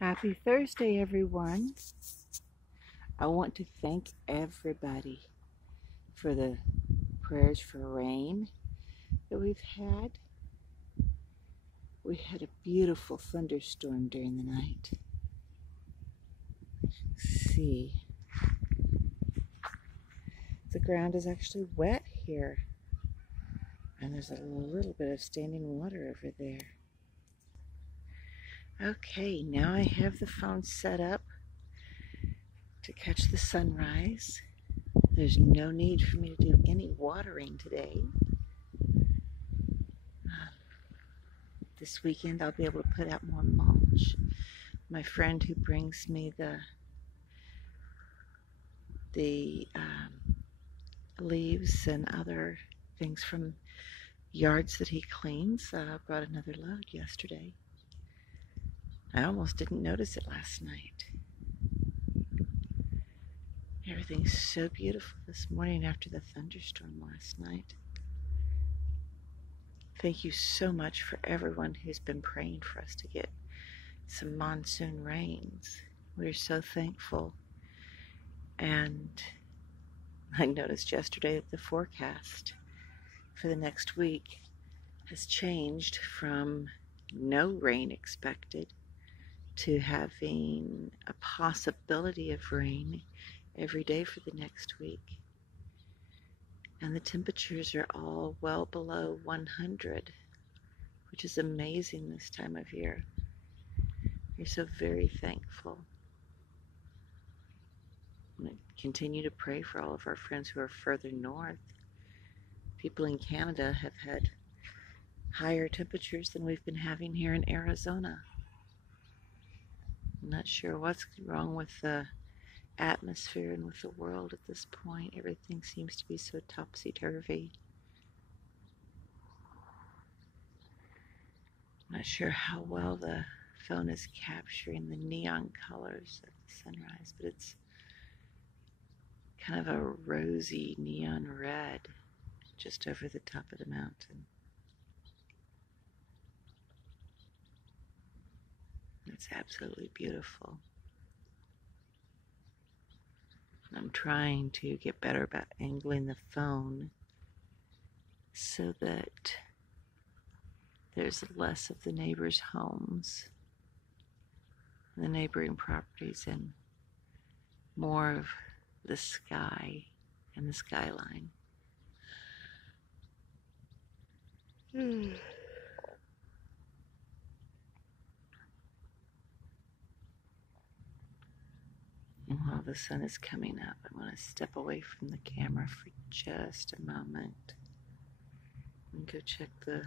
Happy Thursday, everyone. I want to thank everybody for the prayers for rain that we've had. We had a beautiful thunderstorm during the night. Let's see, the ground is actually wet here, and there's a little bit of standing water over there. Okay, now I have the phone set up to catch the sunrise. There's no need for me to do any watering today. This weekend I'll be able to put out more mulch. My friend who brings me the leaves and other things from yards that he cleans brought another load yesterday. I almost didn't notice it last night. Everything's so beautiful this morning after the thunderstorm last night. Thank you so much for everyone who's been praying for us to get some monsoon rains. We're so thankful. And I noticed yesterday that the forecast for the next week has changed from no rain expected to having a possibility of rain every day for the next week. And the temperatures are all well below 100, which is amazing this time of year. We're so very thankful. I'm going to continue to pray for all of our friends who are further north. People in Canada have had higher temperatures than we've been having here in Arizona. I'm not sure what's wrong with the atmosphere and with the world at this point. Everything seems to be so topsy-turvy. I'm not sure how well the phone is capturing the neon colors of the sunrise, but it's kind of a rosy neon red just over the top of the mountain. It's absolutely beautiful. I'm trying to get better about angling the phone so that there's less of the neighbors' homes, the neighboring properties, and more of the sky and the skyline. And while the sun is coming up, I want to step away from the camera for just a moment and go check the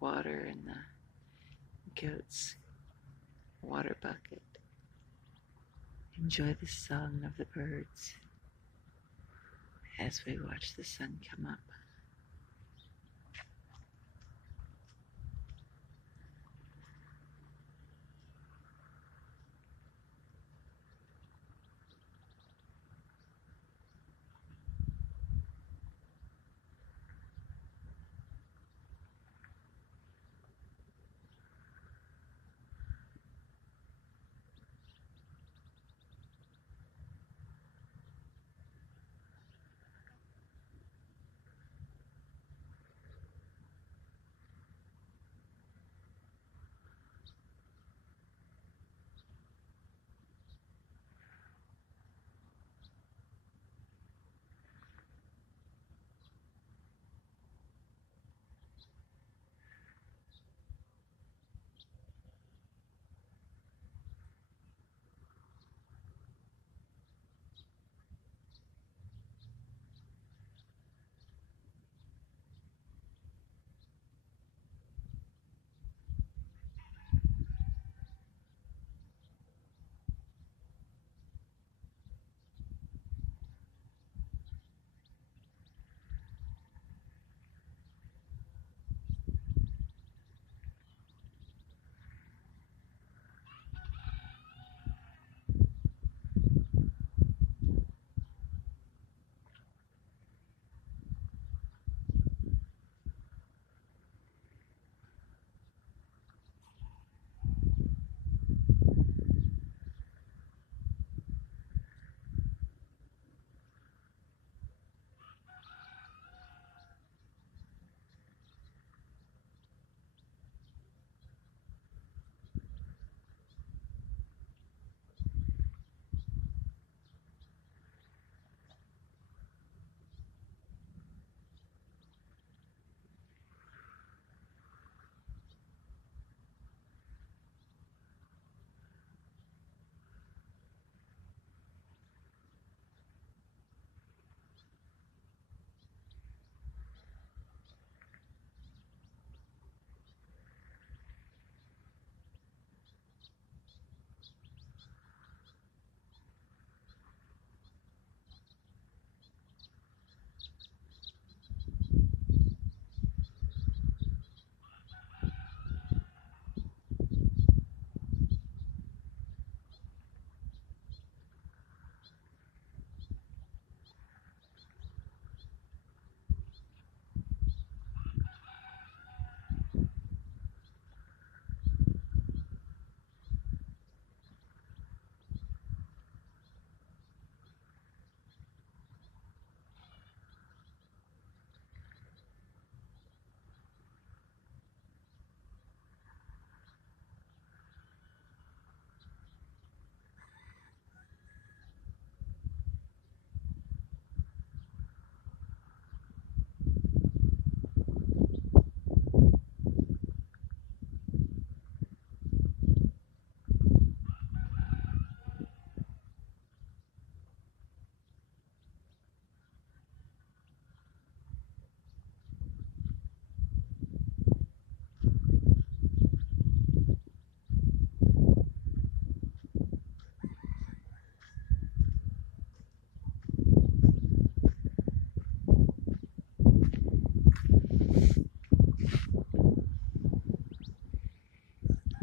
water in the goat's water bucket. Enjoy the song of the birds as we watch the sun come up.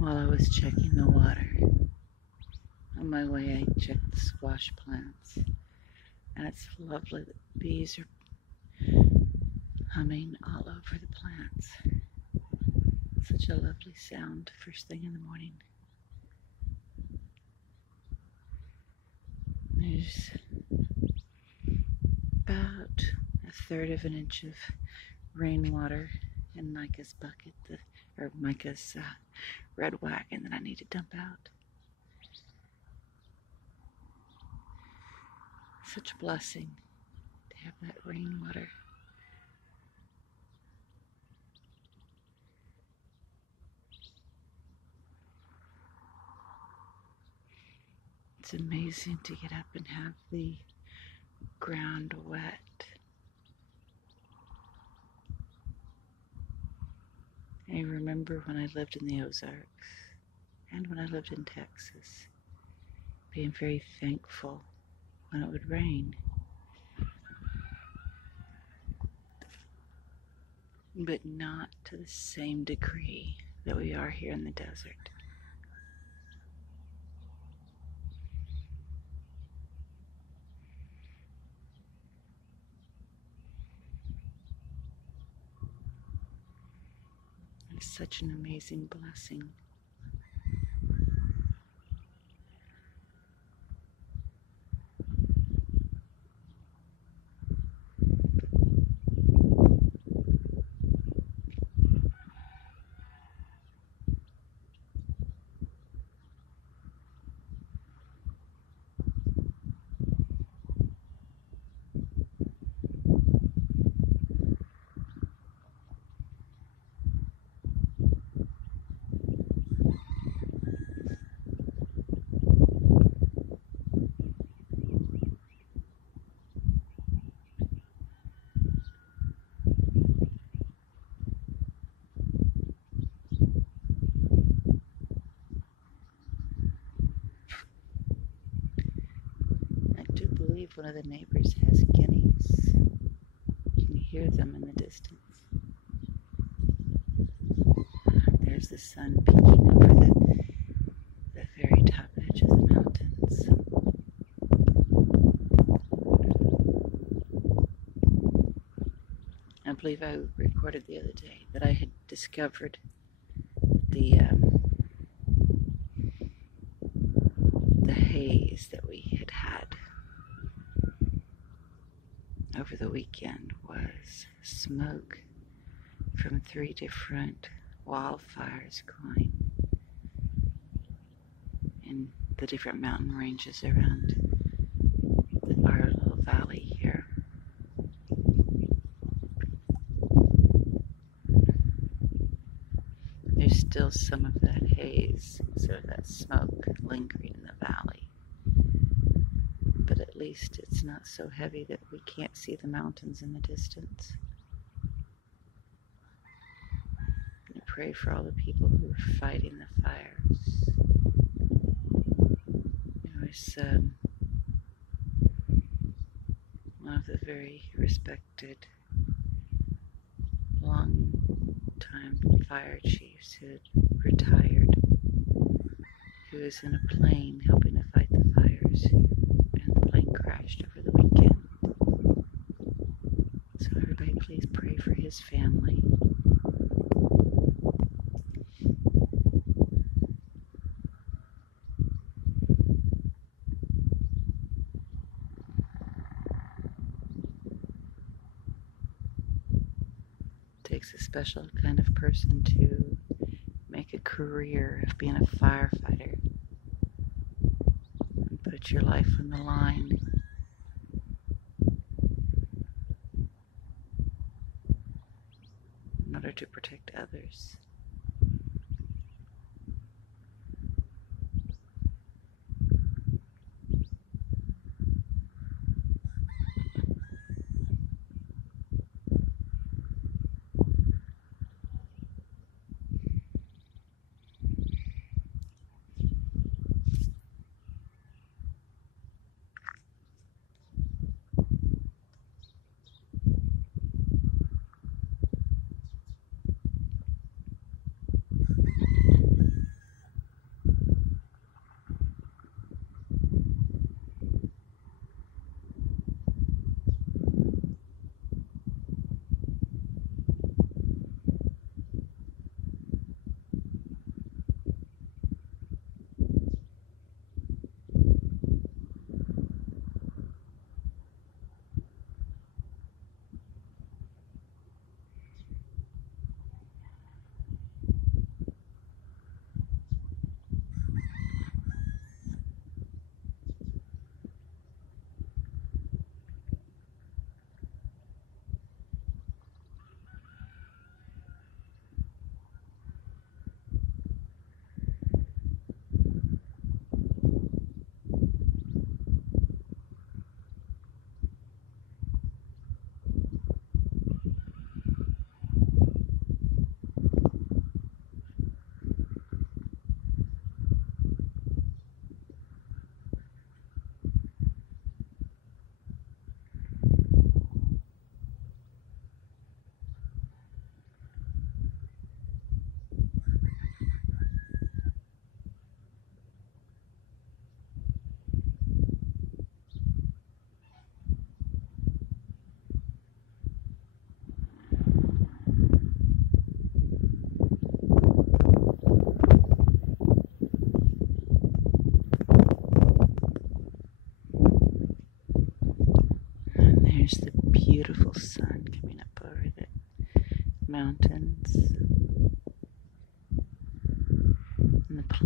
while I was checking the water. On my way, I checked the squash plants, and it's lovely that bees are humming all over the plants. Such a lovely sound first thing in the morning. There's about a third of an inch of rainwater in Micah's bucket, or Micah's red wagon that I need to dump out. Such a blessing to have that rainwater. It's amazing to get up and have the ground wet. I remember when I lived in the Ozarks and when I lived in Texas, being very thankful when it would rain. But not to the same degree that we are here in the desert. It's such an amazing blessing. I do believe one of the neighbors has guineas. You can hear them in the distance. There's the sun peeking over the very top edge of the mountains. I believe I recorded the other day that I had discovered the haze that we had over the weekend was smoke from 3 different wildfires going in the different mountain ranges around our little valley here. There's still some of that haze, so that smoke lingering in the valley. But at least it's not so heavy that we can't see the mountains in the distance. And I pray for all the people who are fighting the fires. There was one of the very respected long-time fire chiefs who had retired, who was in a plane helping to fight the fires, and the plane crashed over the weekend. So everybody please pray for his family. It takes a special kind of person to make a career of being a firefighter and put your life on the line in order to protect others.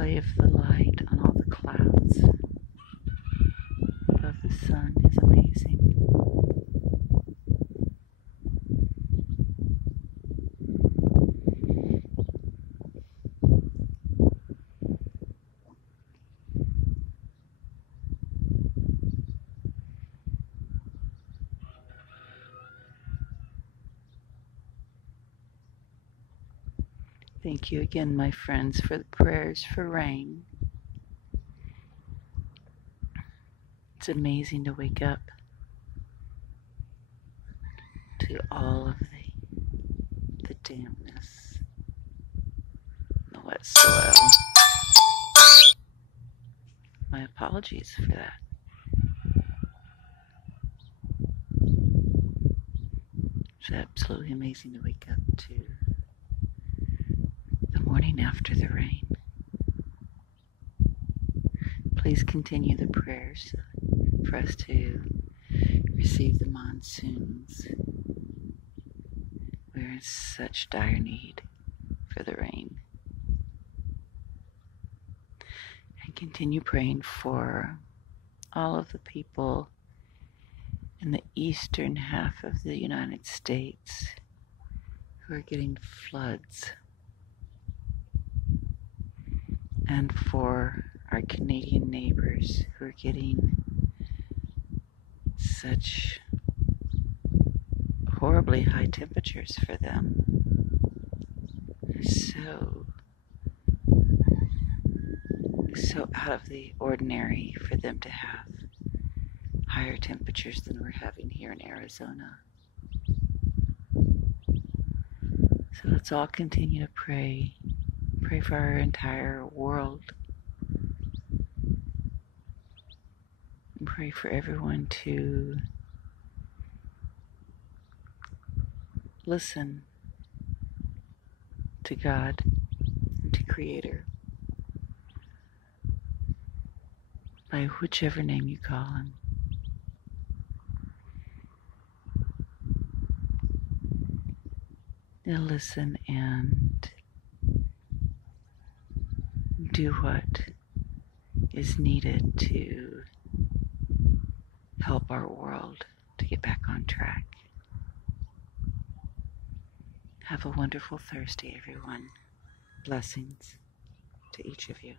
display of the light on all the clouds above the sun is amazing. Thank you again, my friends, for the prayers for rain. It's amazing to wake up to all of the dampness, the wet soil. My apologies for that. It's absolutely amazing to wake up to the morning after the rain. Please continue the prayers for us to receive the monsoons. We're in such dire need for the rain. And continue praying for all of the people in the eastern half of the United States who are getting floods, and for our Canadian neighbors who are getting such horribly high temperatures for them. So out of the ordinary for them to have higher temperatures than we're having here in Arizona. So let's all continue to pray for our entire world, and pray for everyone to listen to God and to Creator by whichever name you call Him. They'll listen and do what is needed to help our world to get back on track. Have a wonderful Thursday, everyone. Blessings to each of you.